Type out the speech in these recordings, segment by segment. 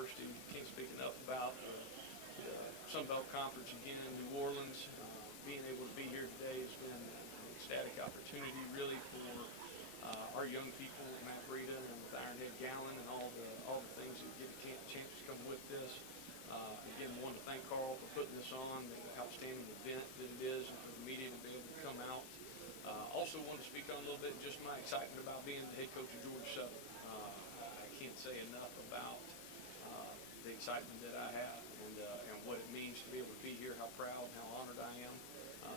University. Can't speak enough about the Sun Belt Conference again in New Orleans. Being able to be here today has been an ecstatic opportunity, really, for our young people, Matt Breida and with Ironhead Gallon, and all the things that get a chance to come with this. Again, wanted to thank Carl for putting this on, the outstanding event that it is, and for the media to be able to come out. Also want to speak on a little bit just my excitement about being the head coach of Georgia Southern. I can't say enough about the excitement that I have and what it means to be able to be here, how proud and how honored I am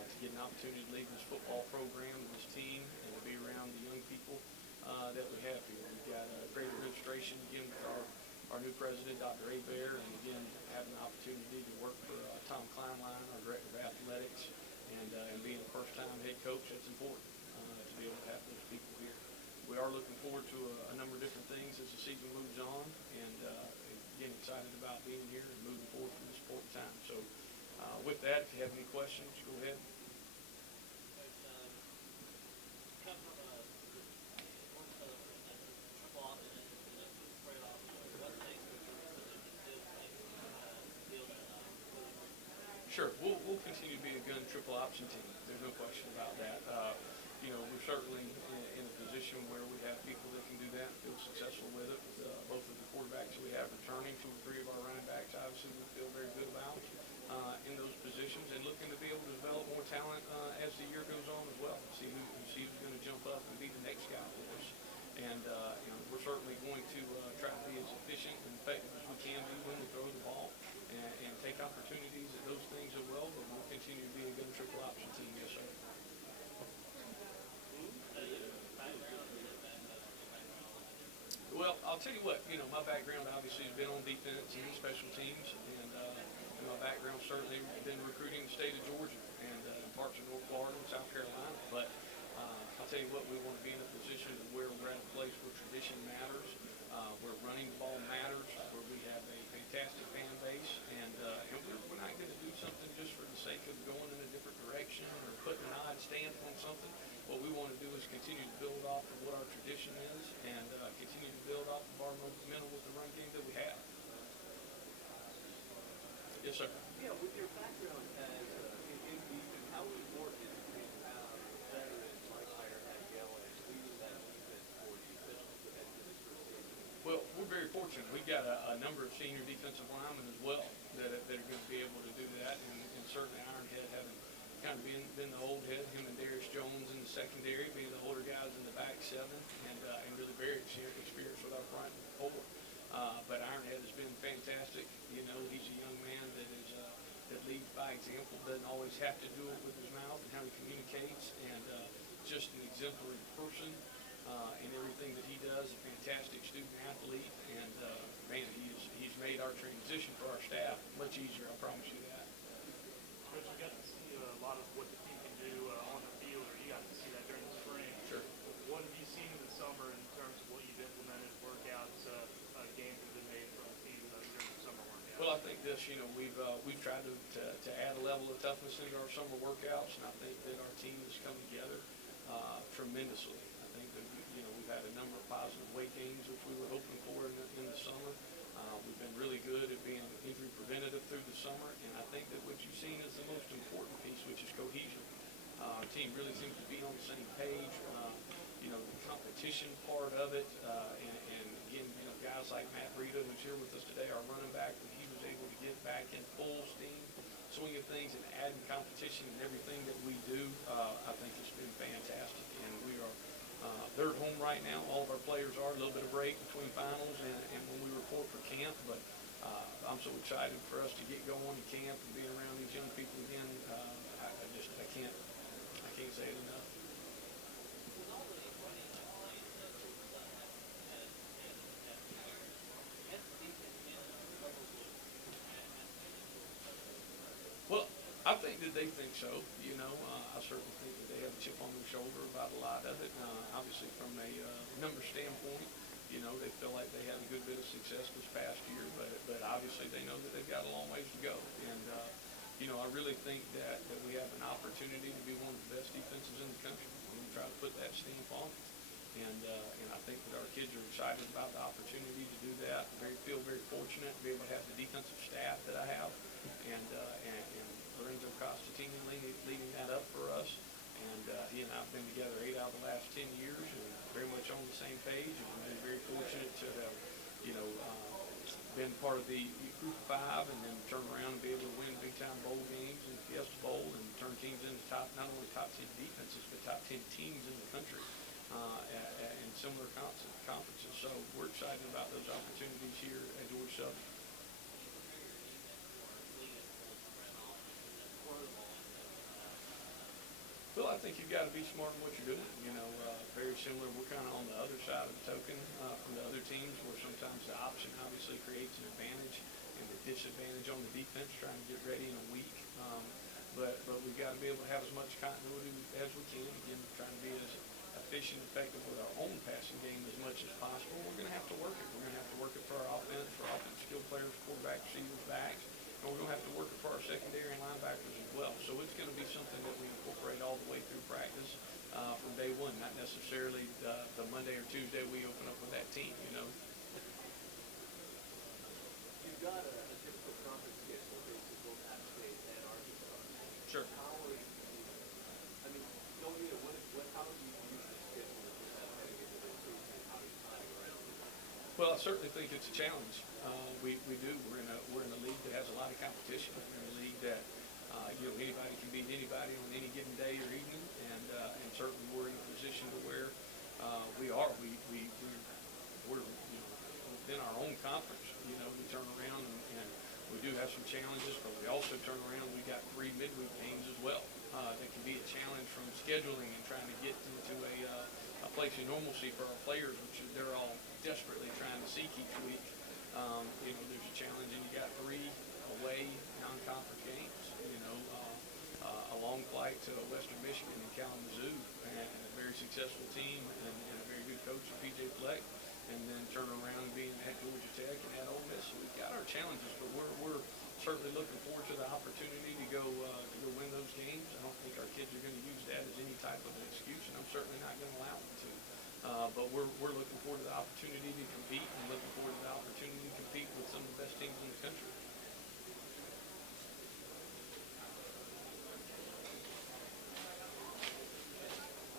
to get an opportunity to lead this football program and this team and to be around the young people that we have here. We've got a great administration, again, with our new president, Dr. Bear, and again, having the opportunity to work for Tom Kleinlein, our director of athletics, and being a first-time head coach. That's important to be able to have those people here. We are looking forward to a number of different things as the season moves on, and again, excited about being here and moving forward from this point in time. So with that, if you have any questions, go ahead. Sure, we'll continue to be a gun triple option team. There's no question about that. We're certainly in a position where we have people that can do that and feel successful with it. Both of the quarterbacks we have returning, 2 or 3 of our running backs, obviously, we feel very good about in those positions, and looking to be able to develop more talent as the year goes on as well. See who's going to jump up and be the next guy for us. And we're certainly going to try to be as efficient and effective as we can be when we throw the ball and take opportunities at those things as well. But we'll continue to be a gun triple option team, yes, sir. Well, I'll tell you what, my background obviously has been on defense and special teams, and my background certainly been recruiting the state of Georgia and parts of North Florida and South Carolina. But I'll tell you what, we want to be in a position where we're at a place where tradition matters, where running the ball matters, where we have a fantastic fan base, and we're not going to do something just for the sake of going in a different direction or putting an odd stamp on something. What we want to do is continue to build off of what our tradition is and continue to build off of our momentum with the run game that we have. Yes, sir. Yeah, with your background as in defense, how important is it to have veterans like Ironhead Gallon leading that defense for you, especially for that this first season? Well, we're very fortunate. We've got a number of senior defensive linemen as well that are going to be able to do that, and certainly Ironhead having kind of been the old head, him and Darius Jones in the secondary, being the older guys in the back 7, and really very experienced with our front 4. But Ironhead has been fantastic. He's a young man that leads by example, doesn't always have to do it with his mouth and how he communicates, and just an exemplary person in everything that he does, a fantastic student athlete, and man, he's made our transition for our staff much easier, I promise you that. Coach, you got to see a lot of what the team can do on the field, or you got to see that during the spring. Sure. What have you seen in the summer in terms of what you've implemented, workouts, games that have been made from the team during the summer workouts? Well, I think we've tried to add a level of toughness into our summer workouts, and I think that our team has come together tremendously. I think that we've had a number of positive weight gains, which we were hoping for in the summer. We've been really good at being injury preventative through the summer, and I think that what you've seen is the most important piece, which is cohesion. Our team really seems to be on the same page. The competition part of it, and again, guys like Matt Breida, who's here with us today, our running back, when he was able to get back in full steam, swing of things, and adding competition in everything that we do, I think it's been fantastic, and we are they're at home right now. All of our players are. A little bit of break between finals and when we report for camp, but I'm so excited for us to get going in camp and be around these young people again. I can't say it enough. Well, I think that they think so. I certainly think that they have a chip on their shoulder about a lot of it. Obviously, from a number standpoint, they feel like they had a good bit of success this past year, but obviously they know that they've got a long ways to go. And I really think that we have an opportunity to be one of the best defenses in the country. We try to put that stamp on it. And I think that our kids are excited about the opportunity to do that. Feel very fortunate defensive staff that I have, and Lorenzo Costantini leading that up for us. And he and I have been together 8 out of the last 10 years, and very much on the same page. And we've been very fortunate to have, been part of the Group of 5, and then turn around and be able to win big-time bowl games and Fiesta Bowl, and turn teams into not only top 10 defenses, but top 10 teams in the country in similar conferences. So we're excited about those opportunities here at Georgia Southern. Well, I think you've got to be smart in what you're doing. Very similar. We're kind of on the other side of the token from the other teams, where sometimes the option obviously creates an advantage and a disadvantage on the defense trying to get ready in a week. But we've got to be able to have as much continuity as we can. Again, trying to be as efficient and effective with our own passing game as much as possible. We're going to have to work it. We're going to have to work it for our offense, for offensive skill players, quarterbacks, receivers, backs. And we're going to have to work it for our secondary and linebackers as well. So it's going to be something that we incorporate all the way through practice from day one, not necessarily the Monday or Tuesday we open up with that team. You've got a difficult conference schedule facing both App State and Arkansas. Sure. How are you, how do you use the schedule with that heading into the season, and how are you planning around it? Well, I certainly think it's a challenge. We do. We're in a league that has a lot of competition. We're in a league that anybody can beat anybody on any given day or evening, and certainly we're in a position to where we're within our own conference. We turn around and we do have some challenges, but we also turn around. We got 3 midweek games as well that can be a challenge from scheduling and trying to get into a place of normalcy for our players, which they're all desperately trying to seek each week. There's a challenge, and you got 3 away non-conference games. A long flight to Western Michigan and Kalamazoo, and a very successful team and a very good coach, P.J. Fleck, and then turn around and being at Georgia Tech and at Ole Miss. So we've got our challenges, but we're certainly looking forward to the opportunity to go win those games. I don't think our kids are going to use that as any type of an excuse, and I'm certainly not going to allow them to. But we're looking forward to the opportunity to compete, and looking forward to the opportunity to compete with some of the best teams in the country.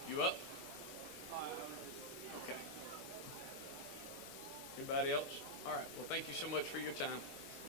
You up? Okay. Anybody else? All right. Well, thank you so much for your time.